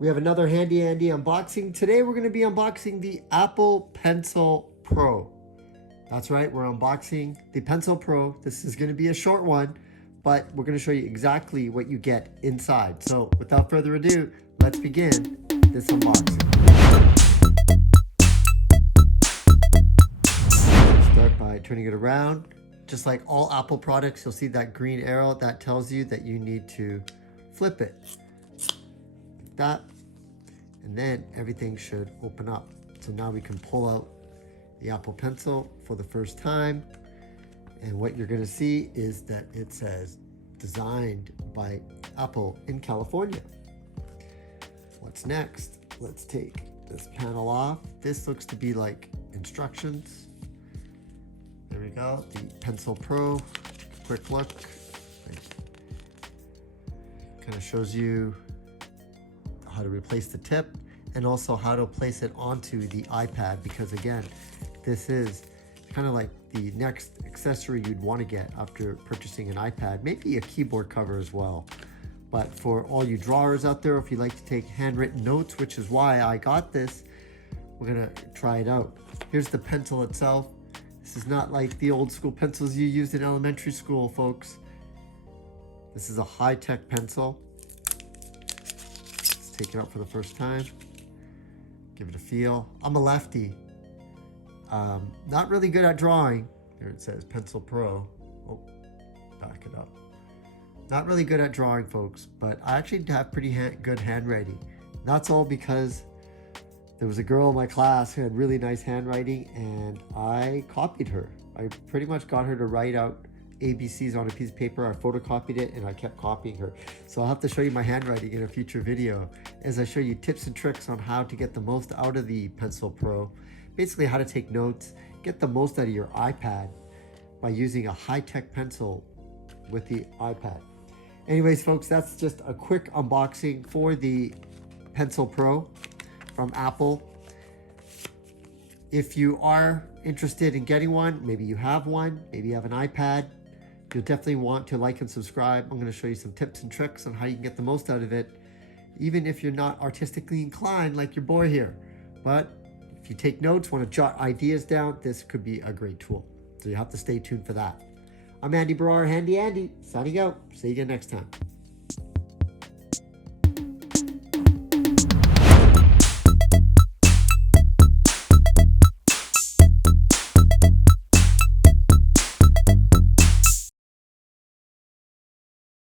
We have another handy Andy unboxing. Today we're going to be unboxing the Apple Pencil Pro. That's right, we're unboxing the Pencil Pro. This is going to be a short one, but we're going to show you exactly what you get inside. So without further ado, let's begin this unboxing. Start by turning it around. Just like all Apple products, you'll see that green arrow that tells you that you need to flip it. Like that. And then everything should open up. So now we can pull out the Apple Pencil for the first time. And what you're going to see is that it says designed by Apple in California. What's next? Let's take this panel off. This looks to be like instructions. There we go, the Pencil Pro. Take a quick look. Kind of shows you how to replace the tip and also how to place it onto the iPad, because again, this is kind of like the next accessory you'd want to get after purchasing an iPad, maybe a keyboard cover as well. But for all you drawers out there, if you like to take handwritten notes, which is why I got this, we're gonna try it out. Here's the pencil itself. This is not like the old school pencils you used in elementary school, folks. This is a high-tech pencil. Let's take it out for the first time. Give it a feel. I'm a lefty. Not really good at drawing. There it says Pencil Pro. Oh, back it up. Not really good at drawing, folks, but I actually have pretty good handwriting. That's all because there was a girl in my class who had really nice handwriting and I copied her. I pretty much got her to write out ABCs on a piece of paper. I photocopied it and I kept copying her. So I'll have to show you my handwriting in a future video as I show you tips and tricks on how to get the most out of the Pencil Pro. Basically how to take notes, get the most out of your iPad by using a high-tech pencil with the iPad. Anyways, folks, that's just a quick unboxing for the Pencil Pro from Apple. If you are interested in getting one, maybe you have one, maybe you have an iPad, you'll definitely want to like and subscribe. I'm going to show you some tips and tricks on how you can get the most out of it, even if you're not artistically inclined like your boy here. But if you take notes, want to jot ideas down, this could be a great tool. So you have to stay tuned for that. I'm Andy Baryer, Handy Andy, signing out. See you again next time.